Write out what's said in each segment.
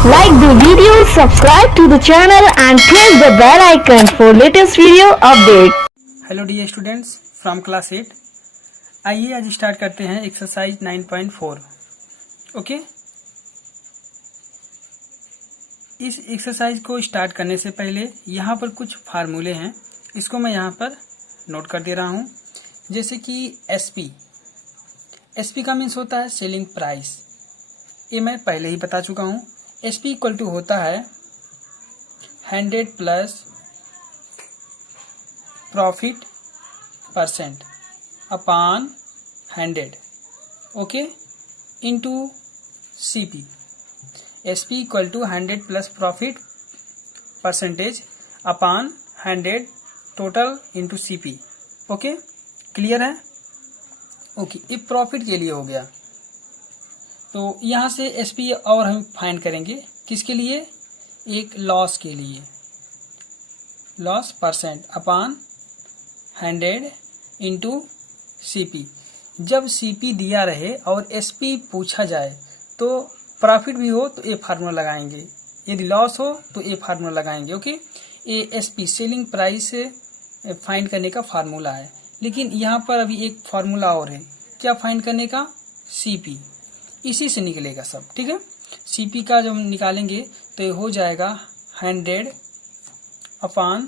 Like the video, subscribe to the channel and press the bell icon for latest video update. Hello dear students from class 8। आइए आज start करते हैं exercise 9.4। Okay, इस exercise को start करने से पहले यहाँ पर कुछ फार्मूले हैं, इसको मैं यहाँ पर नोट कर दे रहा हूँ। जैसे कि एसपी का मीन्स होता है सेलिंग प्राइस, ये मैं पहले ही बता चुका हूँ। एसपी इक्वल टू होता है 100 plus profit percent upon 100, okay, into CP. SP equal to 100 plus profit percentage upon 100 total into CP. Okay, clear है? ओके, ये प्रॉफिट के लिए हो गया। तो यहाँ से एसपी और हम फाइंड करेंगे किसके लिए? एक लॉस के लिए, loss percent upon 100 into CP. जब सीपी दिया रहे और एसपी पूछा जाए तो प्रॉफिट भी हो तो ये फार्मूला लगाएंगे, यदि लॉस हो तो ये फार्मूला लगाएंगे। ओके, ये एसपी सेलिंग प्राइस फाइंड करने का फार्मूला है। लेकिन यहाँ पर अभी एक फार्मूला और है, क्या फाइंड करने का? सीपी। इसी से निकलेगा सब, ठीक है। सीपी का जब हम निकालेंगे तो ये हो जाएगा 100 upon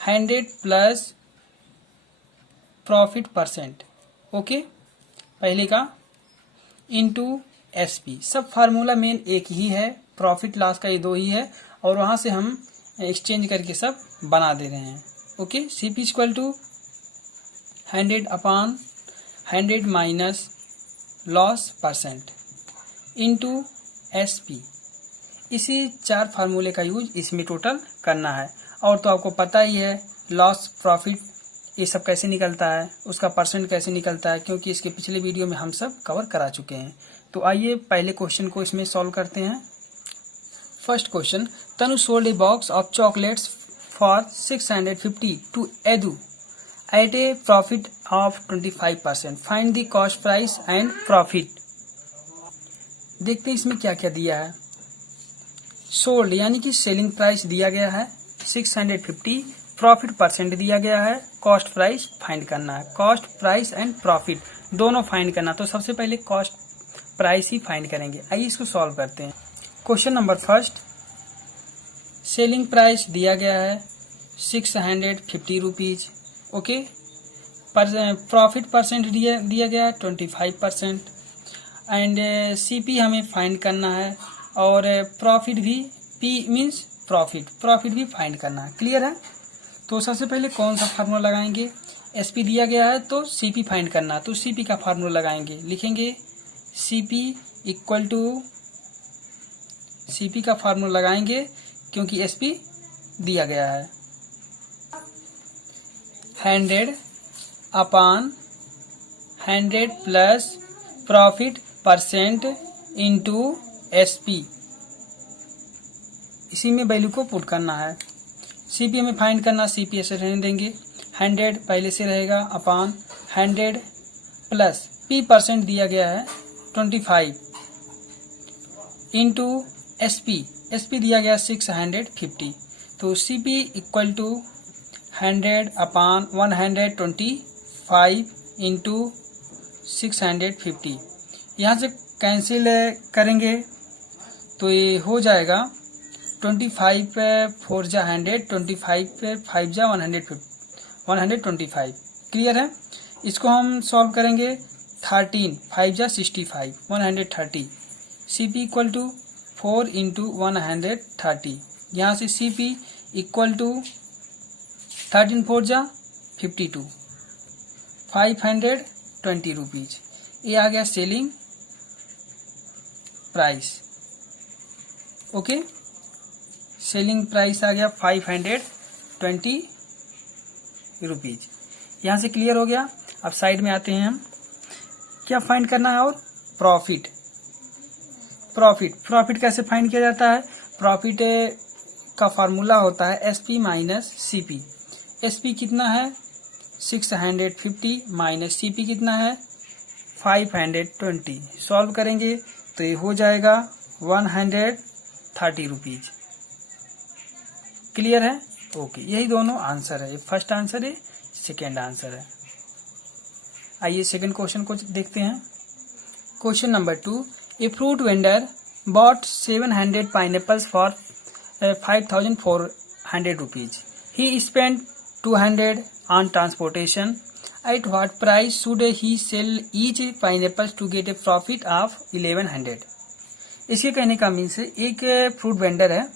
100 plus profit percent, okay, पहले का, इंटू एसपी। सब फार्मूला मेन एक ही है, प्रॉफिट लॉस का ये दो ही है, और वहां से हम एक्सचेंज करके सब बना दे रहे हैं। Okay, CP equal to 100 upon 100 minus loss percent into SP. इसी चार फार्मूले का यूज इसमें टोटल करना है। और तो आपको पता ही है लॉस प्रॉफिट ये सब कैसे निकलता है, उसका परसेंट कैसे निकलता है, क्योंकि इसके पिछले वीडियो में हम सब कवर करा चुके हैं। तो आइए पहले क्वेश्चन को इसमें सॉल्व करते हैं। First question, Tanu sold a box of chocolates for 650 to एदू at a profit of 25%. Find the cost price and profit. देखते हैं इसमें क्या क्या दिया है। सोल्ड यानी कि सेलिंग प्राइस दिया गया है 650, प्रॉफिट परसेंट दिया गया है, कॉस्ट प्राइस फाइंड करना है। कॉस्ट प्राइस एंड प्रॉफिट दोनों फाइंड करना, तो सबसे पहले कॉस्ट प्राइस ही फाइंड करेंगे। आइए इसको सॉल्व करते हैं। Question number first, selling price दिया गया है 650 रुपीज, ओके, प्रॉफिट परसेंट दिया गया है 25%, एंड सीपी हमें फाइंड करना है, और प्रॉफिट भी, पी मीन्स प्रॉफिट भी फाइंड करना है। क्लियर है? तो सबसे पहले कौन सा फार्मूला लगाएंगे? एसपी दिया गया है तो सीपी फाइंड करना है, तो सीपी का फार्मूला लगाएंगे। लिखेंगे सीपी इक्वल टू, सीपी का फार्मूला लगाएंगे क्योंकि एसपी दिया गया है 100 upon 100 plus profit percent into SP. इसी में वैल्यू को पुट करना है। सीपी में फाइंड करना, सीपी ऐसे रहने देंगे, 100 पहले से रहेगा अपॉन 100 प्लस पी परसेंट दिया गया है 25 इंटू एसपी। एसपी दिया गया 650, तो CP equal to 100 upon 125 into 650। यहाँ से कैंसिल करेंगे तो ये हो जाएगा 25 पे 4 जा 100, 25 पे 5 जा 125। क्लियर है? इसको हम सॉल्व करेंगे 13, 5 जा 65, 130। CP equal to 4 into 130। यहाँ से सीपी इक्वल टू 13 4 जा 52, 520 रुपीज। ये आ गया selling price. Okay, selling price आ गया 520 रुपीज। यहाँ से क्लियर हो गया। अब साइड में आते हैं हम, क्या फाइंड करना है? और प्रॉफिट कैसे फाइंड किया जाता है? प्रॉफिट का फार्मूला होता है एसपी माइनस सीपी। एसपी कितना है? 650 माइनस सीपी कितना है? 520। सॉल्व करेंगे तो ये हो जाएगा 130 रुपीज। क्लियर है? ओके, यही दोनों आंसर है। फर्स्ट आंसर है, सेकेंड आंसर है। आइए सेकेंड क्वेश्चन को देखते हैं। Question number 2, a fruit vendor bought 700 pineapples for 5,400 rupees. He spent 200 on transportation. At what price should he sell each pineapple to get a profit of 1100? इसके कहने का means है, एक फ्रूट वेंडर है,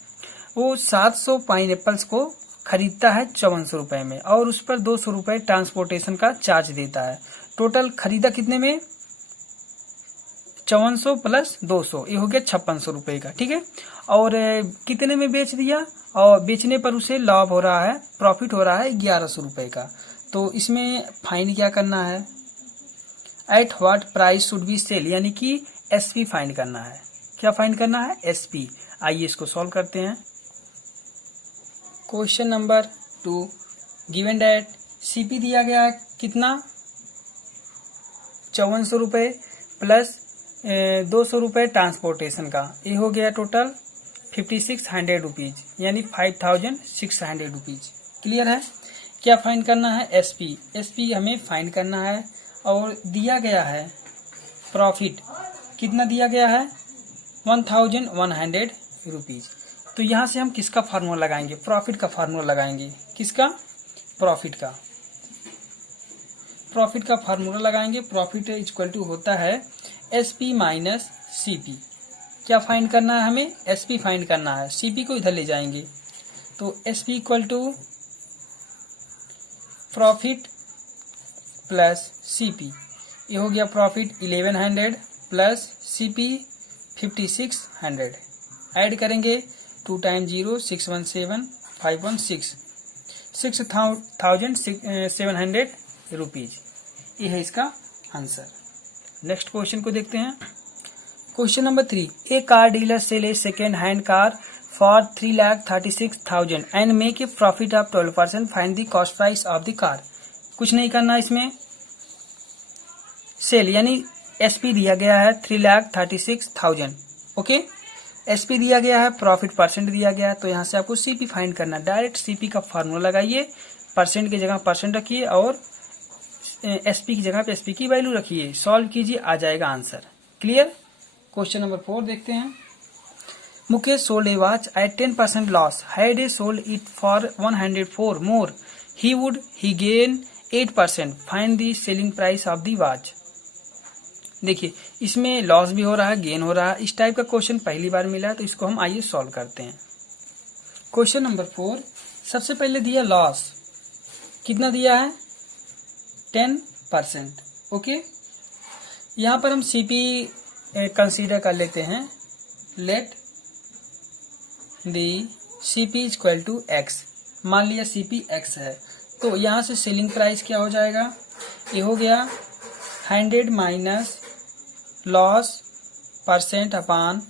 वो 700 पाइनएप्पल्स को खरीदता है 5400 रुपए में और उस पर 200 रुपए ट्रांसपोर्टेशन का चार्ज देता है। टोटल खरीदा कितने में? 5400 प्लस 200, ये हो गया 5600 रुपए का। ठीक है, और कितने में बेच दिया? और बेचने पर उसे लाभ हो रहा है, प्रॉफिट हो रहा है 1100 रुपए का। तो इसमें फाइंड क्या करना है? At what price should be sell, यानी कि एसपी फाइंड करना है। क्या फाइंड करना है? एसपी। आइए इसको सॉल्व करते हैं। Question number 2, given that CP दिया गया है कितना? 5400 रुपए प्लस 200 रुपए ट्रांसपोर्टेशन का, ये हो गया टोटल 5600 रुपीज, यानी 5600 रुपीज। क्लियर है? क्या फाइंड करना है? एसपी। एसपी हमें फाइंड करना है और दिया गया है प्रॉफिट, कितना दिया गया है? 1100 रुपीज। तो यहां से हम किसका फार्मूला लगाएंगे? प्रॉफिट का फार्मूला लगाएंगे। किसका? प्रॉफिट का। प्रॉफिट का फार्मूला लगाएंगे। प्रॉफिट इक्वल टू होता है एसपी माइनस सीपी। क्या फाइंड करना है हमें? एसपी फाइंड करना है। सीपी को इधर ले जाएंगे तो SP equal to profit plus CP, ये हो गया प्रॉफिट 1100 प्लस सीपी 5600। ऐड करेंगे 2 टाइम 0 617 516 6700 रुपीज। ये है इसका आंसर। नेक्स्ट क्वेश्चन को देखते हैं। Question number 3, a car dealer sell a second hand car for 3,36,000 and make a profit of 12%। Find the cost price of the car. कुछ नहीं करना इसमें, सेल यानी एसपी दिया गया है 3,36,000। ओके, एसपी दिया गया है, प्रॉफिट परसेंट दिया गया है, तो यहाँ से आपको सीपी फाइंड करना। डायरेक्ट सीपी का फार्मूला लगाइए, परसेंट की जगह परसेंट रखिए और एसपी की जगह पे एसपी की वैल्यू रखिए, सॉल्व कीजिए, आ जाएगा आंसर। क्लियर? क्वेश्चन नंबर 4 देखते हैं। Mukesh sold a watch at 10% loss. Had a sold it for 104 more he gain 8%। Find the selling price of the watch. देखिए, इसमें लॉस भी हो रहा है, गेन हो रहा है। इस टाइप का क्वेश्चन पहली बार मिला है, तो इसको हम आइए सॉल्व करते हैं। क्वेश्चन नंबर 4, सबसे पहले दिया लॉस, कितना दिया है? 10%। ओके, यहां पर हम सीपी कंसीडर कर लेते हैं। Let the CP is equal to x. मान लिया सीपी एक्स है, तो यहां से सेलिंग प्राइस क्या हो जाएगा? ये हो गया 100 माइनस लॉस परसेंट अपान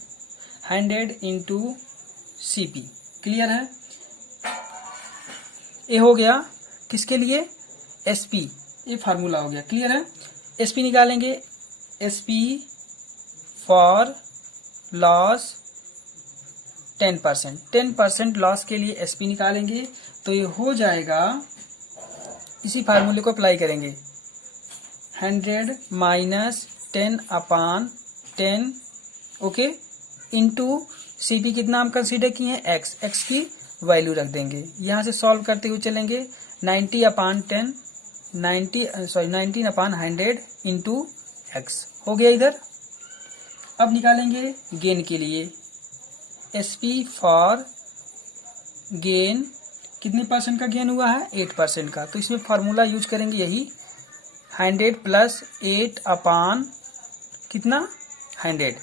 100 इंटू सीपी। क्लियर है? ये हो गया किसके लिए? एसपी। ये फार्मूला हो गया। क्लियर है? एसपी निकालेंगे, एसपी फॉर लॉस 10%। 10% लॉस के लिए एसपी निकालेंगे, तो ये हो जाएगा, इसी फार्मूले को अप्लाई करेंगे, 100 माइनस 10 अपान 10, ओके, इंटू सीपी कितना हम कंसीडर किए हैं? एक्स। एक्स की वैल्यू रख देंगे। यहां से सॉल्व करते हुए चलेंगे, 90 अपान 10 19 अपान 100 इंटू एक्स हो गया इधर। अब निकालेंगे गेन के लिए, एसपी फॉर गेन, कितने परसेंट का गेन हुआ है? 8% का। तो इसमें फार्मूला यूज करेंगे यही, 100 प्लस 8 अपान कितना? 100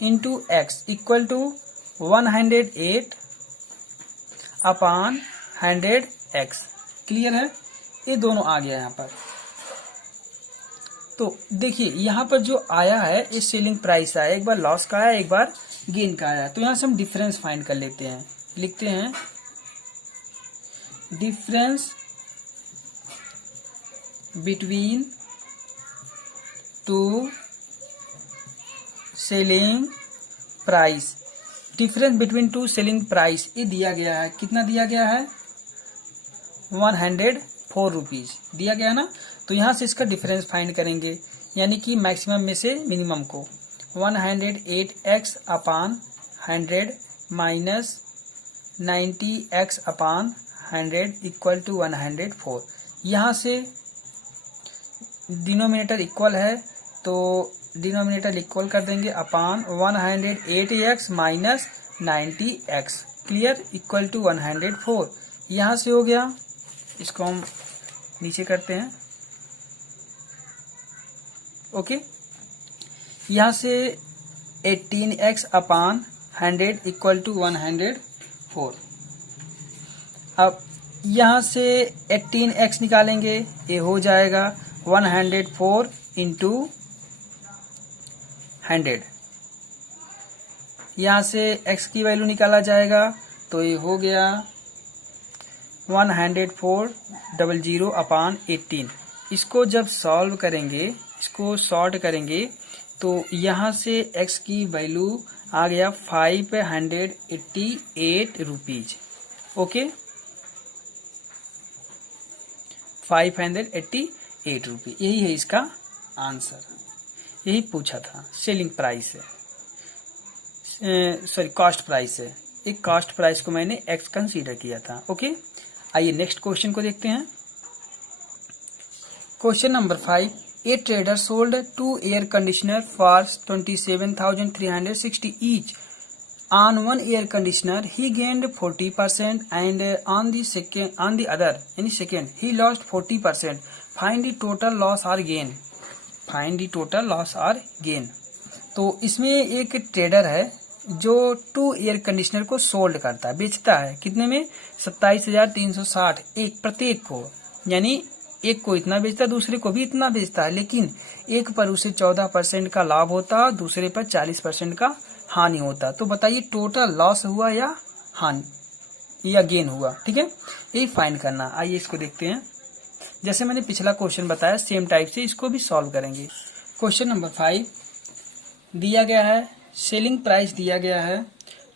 into x equal to 108 upon 100 x. Clear है? ये दोनों आ गया यहाँ पर। तो देखिए यहाँ पर जो आया है ये सेलिंग प्राइस आया, एक बार लॉस का आया, एक बार गेन का आया। तो यहाँ से हम डिफरेंस फाइंड कर लेते हैं। लिखते हैं difference between two selling price, difference between two selling price, ये दिया गया है। कितना दिया गया है? 104 रुपीज दिया गया ना। तो यहाँ से इसका डिफरेंस फाइंड करेंगे, यानी कि मैक्सिमम में से मिनिमम को। 108x upon 100 minus 90x upon 100 equal to 104। यहाँ से डिनोमिनेटर इक्वल है तो डिनोमिनेटर इक्वल कर देंगे upon 108x minus 90x, clear, equal to 104। यहाँ से हो गया, इसको हम नीचे करते हैं। ओके, यहाँ से 18x अपान 100 इक्वल टू 104। अब यहाँ से 18x निकालेंगे, ये हो जाएगा 104 इंटू 100। यहाँ से x की वैल्यू निकाला जाएगा तो ये हो गया 104,000 अपान 18। इसको जब सॉल्व करेंगे, इसको सॉर्ट करेंगे, तो यहाँ से x की वैल्यू आ गया 588 रुपीज। ओके, 588 रुपीज, यही है इसका आंसर। यही पूछा था, सेलिंग प्राइस है, सॉरी कॉस्ट प्राइस है। एक कॉस्ट प्राइस को मैंने x कंसीडर किया था। ओके, आइए नेक्स्ट क्वेश्चन को देखते हैं। Question number 5, A trader sold 2 air conditioner for 27,360 each. On one air conditioner, he gained 40%, and on the other, he lost 40%. Find the total loss or gain. Find the total loss or gain. तो इसमें एक trader है जो 2 air conditioner को sold करता है, बेचता है। कितने में? 27,360 एक प्रत्येक को, यानी एक को इतना बेचता है, दूसरे को भी इतना बेचता है, लेकिन एक पर उसे 14% का लाभ होता, दूसरे पर 40% का हानि होता। तो बताइए टोटल लॉस हुआ या हानि या गेन हुआ। ठीक है, यही फाइंड करना। आइए इसको देखते हैं। जैसे मैंने पिछला क्वेश्चन बताया, सेम टाइप से इसको भी सॉल्व करेंगे। क्वेश्चन नंबर 5 दिया गया है, सेलिंग प्राइस दिया गया है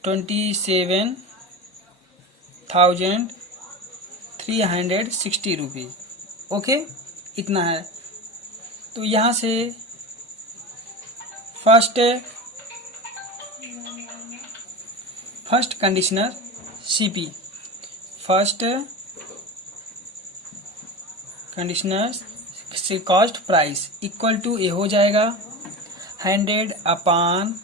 27,360 रुपीज। ओके, इतना है। तो यहाँ से first conditioner CP, first conditioner से कॉस्ट प्राइस इक्वल टू ये हो जाएगा 100 अपान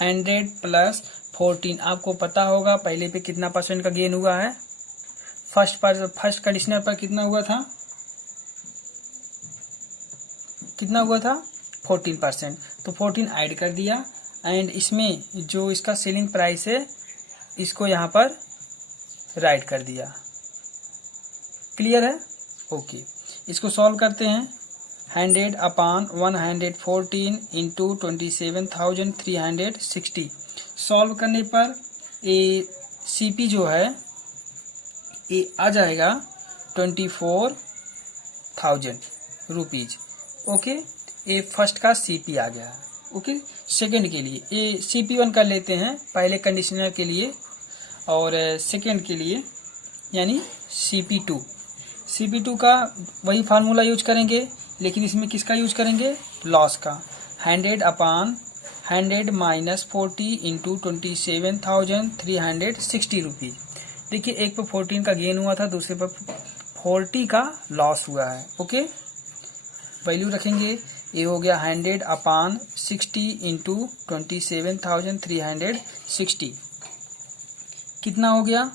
100 प्लस 14। आपको पता होगा पहले पे कितना परसेंट का गेन हुआ है। फर्स्ट कंडीशनर पर कितना हुआ था? 14%। तो 14 ऐड कर दिया, एंड इसमें जो इसका सेलिंग प्राइस है इसको यहाँ पर राइट कर दिया। क्लियर है? ओके, इसको सॉल्व करते हैं। 100 अपान 114 इंटू 27,360। सॉल्व करने पर ये CP जो है ये आ जाएगा 24,000 रुपीज। ओके, ये फर्स्ट का CP आ गया। ओके, सेकंड के लिए ये CP1 कर लेते हैं, पहले कंडीशनर के लिए, और सेकंड के लिए यानी CP2। CP2 का वही फार्मूला यूज करेंगे, लेकिन इसमें किसका यूज करेंगे? लॉस का। 100 अपान 100 माइनस 40 इंटू 27,360 रुपीज। देखिए, एक पर 14 का गेन हुआ था, दूसरे पर 40 का लॉस हुआ है। ओके, वैल्यू रखेंगे, ये हो गया 100 अपान 60 इंटू 27,360। कितना हो गया?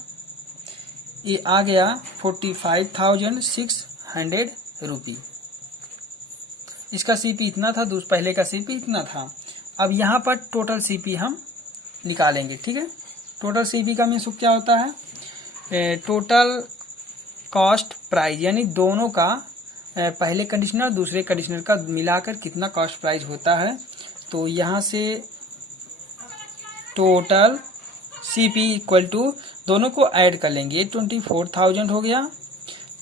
ये आ गया 45,600 रुपी। इसका CP इतना था, पहले का CP इतना था। अब यहाँ पर टोटल CP हम निकालेंगे। ठीक है, टोटल CP का मीन्स क्या होता है? टोटल कॉस्ट प्राइस, यानी दोनों का, पहले कंडीशनर दूसरे कंडीशनर का मिलाकर कितना कॉस्ट प्राइस होता है। तो यहाँ से टोटल CP इक्वल टू दोनों को ऐड कर लेंगे, 24,000 हो गया,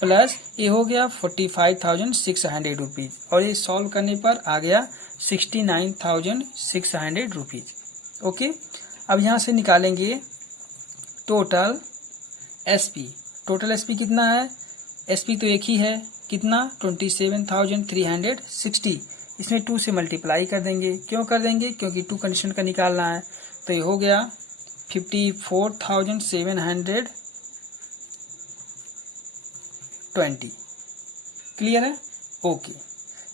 प्लस ये हो गया 45,600 रुपीज, और ये सॉल्व करने पर आ गया 69,600 रुपीज। ओके, अब यहाँ से निकालेंगे टोटल एसपी। टोटल एसपी कितना है? एसपी तो एक ही है, कितना? 27,360। इसमें 2 से मल्टीप्लाई कर देंगे। क्यों कर देंगे? क्योंकि 2 कंडीशन का निकालना है। तो ये हो गया 54,720। क्लियर है? ओके,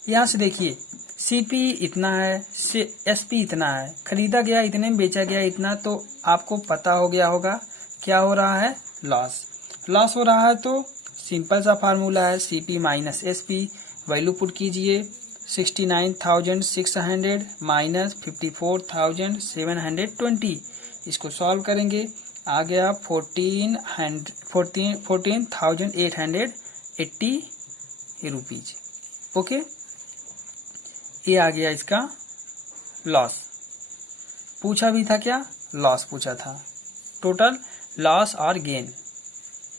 यहाँ से देखिए सीपी इतना है, एसपी इतना है, खरीदा गया इतने में, बेचा गया इतना, तो आपको पता हो गया होगा क्या हो रहा है? लॉस। लॉस हो रहा है तो सिंपल सा फार्मूला है, CP minus SP. Value put कीजिए 69,600 माइनस 54,720। इसको सॉल्व करेंगे, आ गया 14,880 रुपीज। ओके, ये आ गया इसका लॉस। पूछा भी था क्या? लॉस पूछा था। टोटल लॉस और गेन।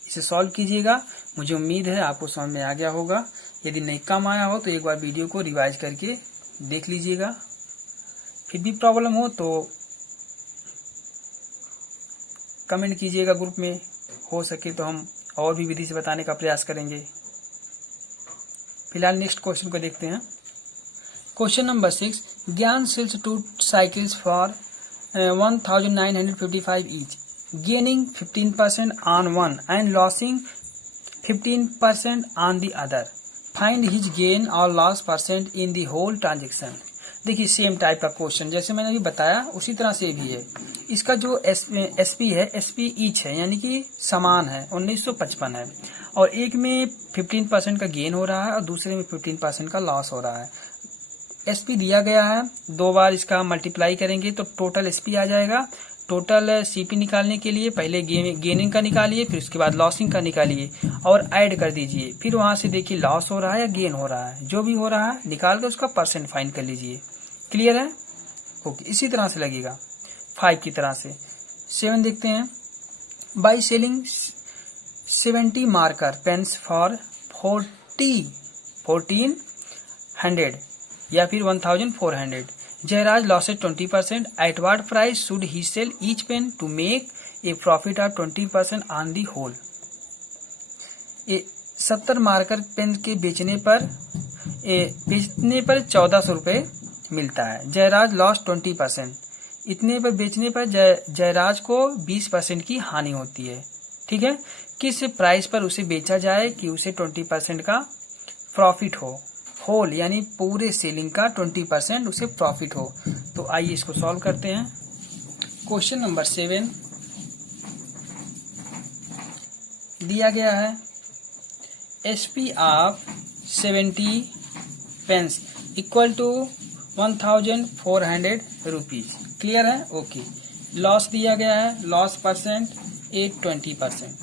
इसे सॉल्व कीजिएगा, मुझे उम्मीद है आपको समझ में आ गया होगा। यदि नहीं काम आया हो तो एक बार वीडियो को रिवाइज करके देख लीजिएगा। फिर भी प्रॉब्लम हो तो कमेंट कीजिएगा ग्रुप में, हो सके तो हम और भी विधि से बताने का प्रयास करेंगे। फिलहाल नेक्स्ट क्वेश्चन को देखते हैं। Question number 6, Gyan sells 2 cycles for 1955 each, gaining 15% on one and losing 15% on the other. Find his gain or loss percent in the whole transaction. देखिए सेम टाइप का क्वेश्चन जैसे मैंने अभी बताया उसी तरह से भी है। इसका जो एसपी है, एसपी ईच है, यानी कि समान है, 1955 है, और एक में 15% का गेन हो रहा है और दूसरे में 15% का लॉस हो रहा है। एसपी दिया गया है, 2 बार इसका मल्टीप्लाई करेंगे तो टोटल एसपी आ जाएगा। टोटल सीपी निकालने के लिए पहले गेनिंग का निकालिए, फिर उसके बाद लॉसिंग का निकालिए और ऐड कर दीजिए। फिर वहां से देखिए लॉस हो रहा है या गेन हो रहा है, जो भी हो रहा है निकाल कर उसका परसेंट फाइंड कर लीजिए। क्लियर है? ओके, इसी तरह से लगेगा 5 की तरह से। 7 देखते हैं। By selling 70 marker pens for 1400 या फिर 1400, Jairaj lost 20%. At what price should he sell each pen to make a profit of 20% on the whole? 70 marker pen के बेचने पर 1400 रुपए मिलता है। जयराज लॉस्ट 20%, इतने पर बेचने पर जयराज को 20% की हानि होती है। ठीक है, किस प्राइस पर उसे बेचा जाए कि उसे 20% का प्रॉफिट हो? होल यानी पूरे सेलिंग का 20% उसे प्रॉफिट हो। तो आइए इसको सॉल्व करते हैं। क्वेश्चन नंबर 7 दिया गया है, SP of 70 pens equal to 1400 rupees. Clear है? ओके, लॉस दिया गया है, लॉस परसेंट 20%।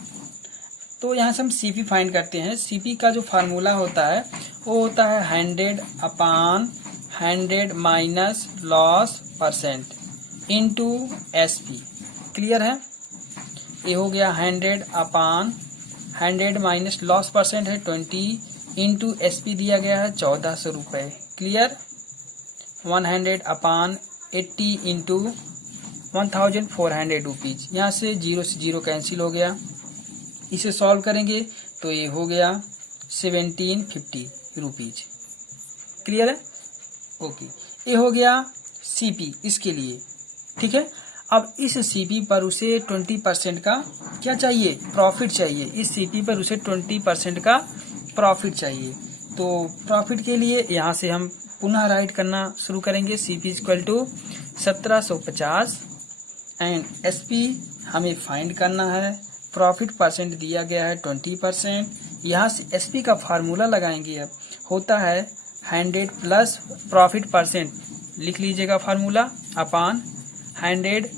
तो यहाँ से हम सीपी फाइंड करते हैं। सीपी का जो फार्मूला होता है वो होता है 100/100 minus loss percent into SP. Clear है? ये हो गया 100/100 माइनस लॉस परसेंट है 20 इंटू एसपी दिया गया है 1400 रुपए। क्लियर? 100/80 into 1400 rupees. यहाँ से 0 से 0 कैंसिल हो गया। इसे सॉल्व करेंगे तो ये हो गया 1750 रुपीज। क्लियर है? ओके, ये हो गया सीपी इसके लिए। ठीक है, अब इस सीपी पर उसे 20% का क्या चाहिए? प्रॉफिट चाहिए। इस सीपी पर उसे 20% का प्रॉफिट चाहिए। तो प्रॉफिट के लिए यहाँ से हम पुनः राइट करना शुरू करेंगे। CP equal to 1750 and SP हमें फाइंड करना है। प्रॉफिट परसेंट दिया गया है 20%। यहाँ से एसपी का फार्मूला लगाएंगे। अब होता है 100 प्लस प्रॉफिट परसेंट, लिख लीजिएगा formula, upon 100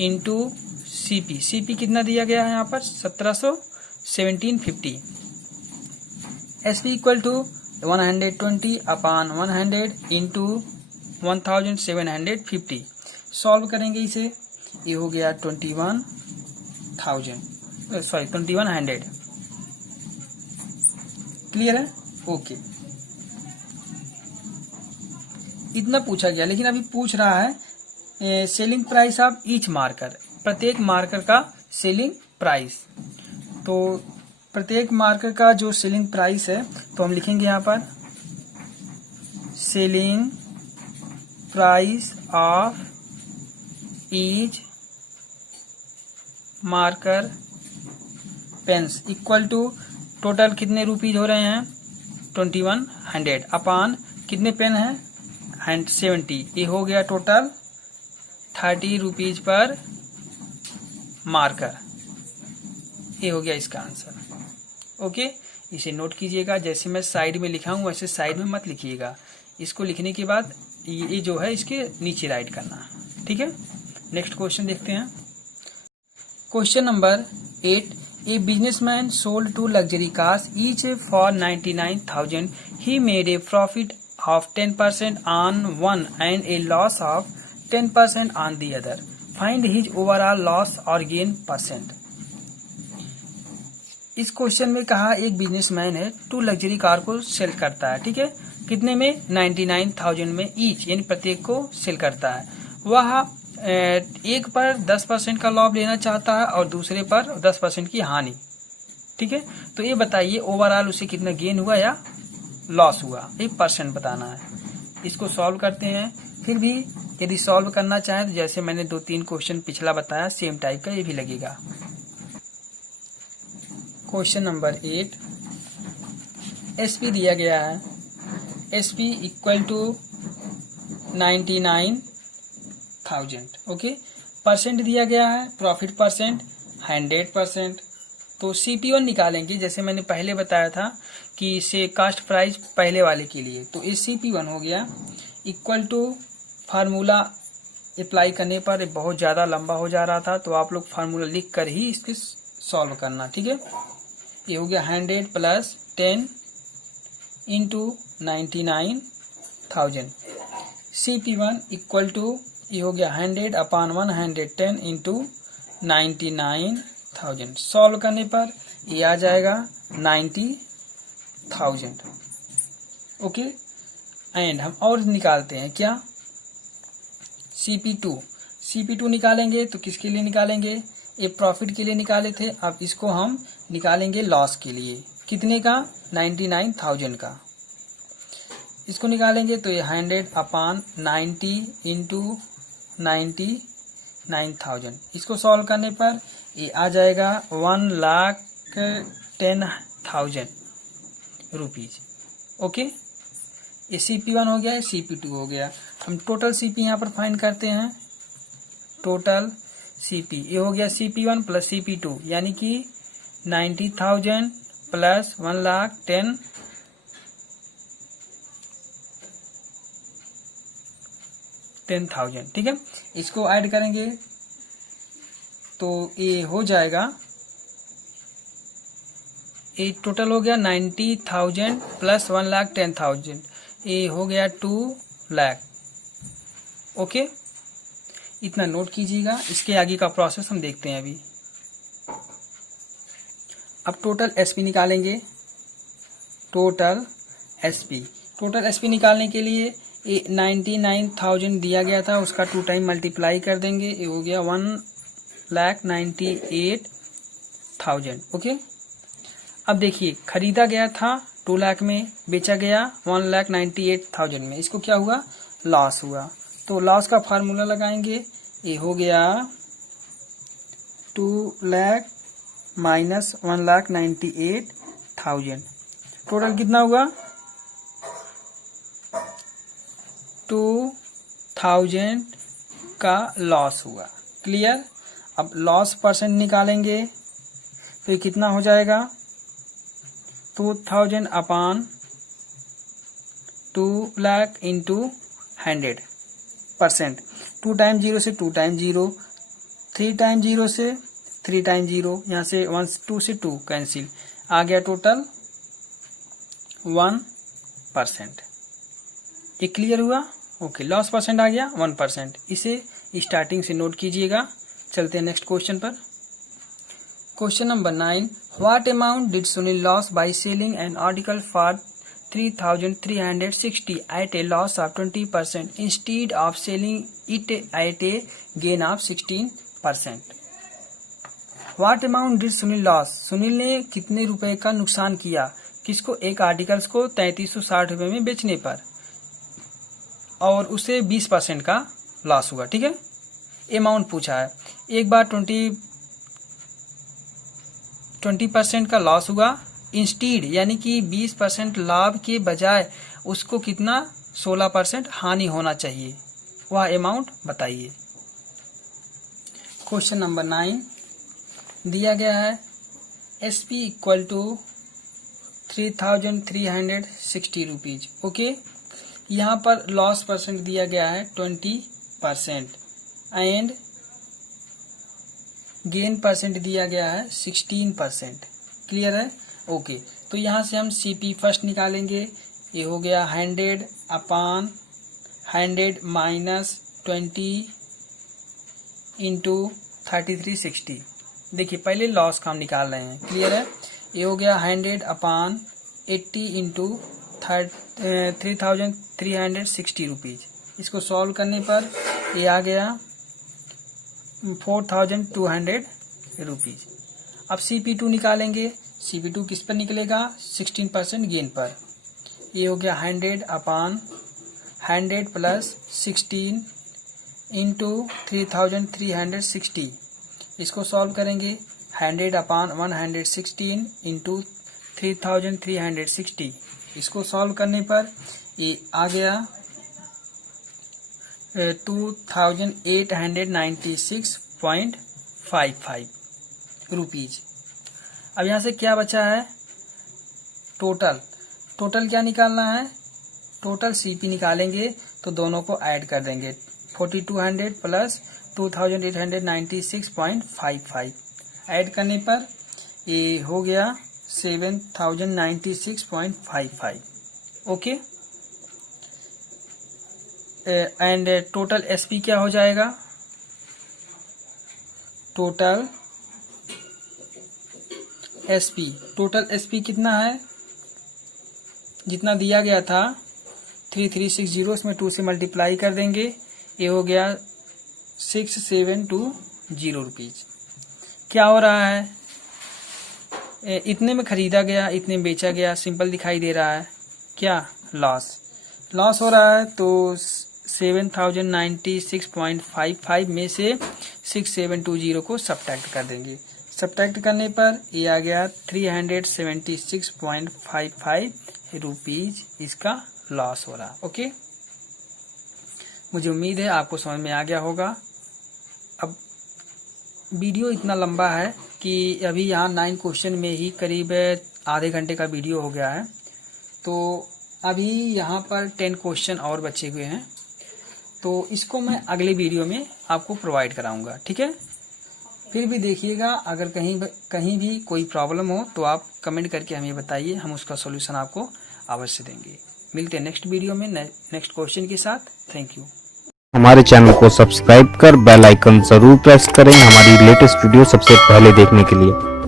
into CP. CP कितना दिया गया है यहाँ पर? 1750। SP equal to 120 upon 100 into 1750। Solve करेंगे इसे, ये हो गया 2100। क्लियर है? ओके, इतना पूछा गया, लेकिन अभी पूछ रहा है selling price of each marker, प्रत्येक मार्कर का सेलिंग प्राइस। तो प्रत्येक मार्कर का जो सेलिंग प्राइस है तो हम लिखेंगे यहाँ पर selling price of each marker pens equal to total कितने रुपीज हो रहे हैं 2100 अपान कितने पेन है 170, ये हो गया टोटल 30 रुपीज पर मार्कर। ये हो गया इसका आंसर। ओके, इसे नोट कीजिएगा। जैसे मैं साइड में लिखा हूं वैसे साइड में मत लिखिएगा, इसको लिखने के बाद ये जो है इसके नीचे राइट करना, ठीक है। नेक्स्ट क्वेश्चन देखते हैं। Question number 8, a businessman sold 2 luxury cars each for 99,000. He made a profit of 10% on one and a loss of 10% on the other. Find his overall loss or gain percent. इस question में कहा एक businessman है 2 luxury car को cell करता है, ठीक है। कितने में 99,000 में ईच, यानी प्रत्येक को सेल करता है। वह एक पर 10% का लाभ लेना चाहता है और दूसरे पर 10% की हानि, ठीक है। तो ये बताइए ओवरऑल उसे कितना गेन हुआ या लॉस हुआ, एक परसेंट बताना है। इसको सॉल्व करते हैं। फिर भी यदि सॉल्व करना चाहें तो जैसे मैंने 2-3 क्वेश्चन पिछला बताया सेम टाइप का ये भी लगेगा। क्वेश्चन नंबर 8, एसपी दिया गया है, SP equal to 99,000, okay. Percent दिया गया है, प्रॉफिट परसेंट 100%। तो CP1 निकालेंगे, जैसे मैंने पहले बताया था कि इसे कास्ट प्राइस पहले वाले के लिए, तो ये CP1 हो गया इक्वल टू फार्मूला अप्लाई करने पर बहुत ज़्यादा लंबा हो जा रहा था, तो आप लोग फार्मूला लिख कर ही इसके सॉल्व करना, ठीक है। ये हो गया 100 plus 10 into 99,000। CP1 equal to ये हो गया 100 अपान 110 इंटू 99,000। सॉल्व करने पर ये आ जाएगा 90,000, ओके। एंड हम और निकालते हैं क्या, CP2 निकालेंगे। तो किसके लिए निकालेंगे, ये प्रॉफिट के लिए निकाले थे, अब इसको हम निकालेंगे लॉस के लिए। कितने का 99,000 का, इसको निकालेंगे तो ये 100 अपान 90 इंटू 99,000। इसको सॉल्व करने पर ये आ जाएगा 1,10,000 रुपीज, ओके। ये CP1 हो गया, CP2 हो गया। हम टोटल CP यहाँ पर फाइंड करते हैं। टोटल CP ये हो गया CP1 प्लस CP2, यानी कि 90,000 प्लस 1,10,000, ठीक है। इसको ऐड करेंगे तो ये हो जाएगा, ये टोटल हो गया 90,000 प्लस 1,10,000, ये हो गया 2 लाख, ओके। इतना नोट कीजिएगा। इसके आगे का प्रोसेस हम देखते हैं अभी। अब टोटल एसपी निकालेंगे। टोटल एसपी निकालने के लिए 99,000 दिया गया था, उसका 2 टाइम मल्टीप्लाई कर देंगे, ये हो गया 1,98,000, ओके। अब देखिए खरीदा गया था 2 लाख में, बेचा गया 1,98,000 में, इसको क्या हुआ, लॉस हुआ। तो लॉस का फार्मूला लगाएंगे, ये हो गया 2 लाख माइनस 1,98,000, टोटल कितना हुआ 2,000 का लॉस हुआ, क्लियर। अब लॉस परसेंट निकालेंगे तो ये कितना हो जाएगा 2,000 अपान 2 लाख इंटू 100%। 2 टाइम 0 से 2 टाइम 0, 3 टाइम 0 से 3 टाइम 0, यहाँ से 2 से 2 कैंसिल, आ गया टोटल 1%। ये क्लियर हुआ, ओके। लॉस परसेंट आ गया 1%, इसे स्टार्टिंग से नोट कीजिएगा। चलते हैं नेक्स्ट क्वेश्चन पर। Question number 9, what amount did Sunil loss by selling an article for 3,360 at a loss of 20% instead of selling it at a gain of 16%. What amount did Sunil loss? Sunil ने कितने रुपए का नुकसान किया? किसको? एक आर्टिकल्स को 3360 रुपए में बेचने पर, और उसे 20% का लॉस हुआ। ठीक है, अमाउंट पूछा है। एक बार 20% का लॉस हुआ, इंस्टीड यानी कि 20% लाभ के बजाय उसको कितना 16% हानि होना चाहिए, वह अमाउंट बताइए। क्वेश्चन नंबर 9 दिया गया है SP equal to 3,360 rupees. Okay, यहाँ पर लॉस परसेंट दिया गया है 20% एंड गेन परसेंट दिया गया है 16%। क्लियर है? ओके, तो यहाँ से हम CP फर्स्ट निकालेंगे। ये हो गया 100 अपॉन 100 माइनस 20 इंटू 3360। देखिए पहले लॉस का हम निकाल रहे हैं। क्लियर है? ये हो गया 100 अपॉन 80 इंटू 3,360 रुपीज। इसको सॉल्व करने पर ये आ गया 4,200 रुपीज। अब CP2 निकालेंगे। CP2 किस पर निकलेगा? 16% गेन पर। ये हो गया 100 अपॉन 100 प्लस 16 इंटू 3,360। इसको सॉल्व करेंगे। 100 अपॉन 116 इंटू 3,360। इसको सॉल्व करने पर ये आ गया 2,896.55 रुपीज। अब यहाँ से क्या बचा है? टोटल क्या निकालना है? टोटल CP निकालेंगे तो दोनों को ऐड कर देंगे। 4,200 प्लस 2,896.55 ऐड करने पर ये हो गया 7,096.55। ओके, एंड टोटल SP क्या हो जाएगा? टोटल SP कितना है? जितना दिया गया था 3,360, इसमें 2 से मल्टीप्लाई कर देंगे। ये हो गया 6,720 रुपीज। क्या हो रहा है? इतने में खरीदा गया, इतने में बेचा गया, सिंपल दिखाई दे रहा है। क्या? लॉस हो रहा है। तो 7,096.55 में से 6,720 को सब्ट्रैक्ट कर देंगे। सब्ट्रैक्ट करने पर ये आ गया 376.55 रुपीज इसका लॉस हो रहा। ओके, मुझे उम्मीद है आपको समझ में आ गया होगा। अब वीडियो इतना लंबा है कि अभी यहाँ 9 क्वेश्चन में ही करीब आधे घंटे का वीडियो हो गया है। तो अभी यहाँ पर 10 क्वेश्चन और बचे हुए हैं, तो इसको मैं अगले वीडियो में आपको प्रोवाइड कराऊंगा। ठीक है, फिर भी देखिएगा, अगर कहीं भी कोई प्रॉब्लम हो तो आप कमेंट करके हमें बताइए, हम उसका सॉल्यूशन आपको अवश्य देंगे। मिलते हैं नेक्स्ट वीडियो में नेक्स्ट क्वेश्चन के साथ। Thank you. हमारे चैनल को सब्सक्राइब कर बेल आइकन जरूर प्रेस करें हमारी लेटेस्ट वीडियो सबसे पहले देखने के लिए।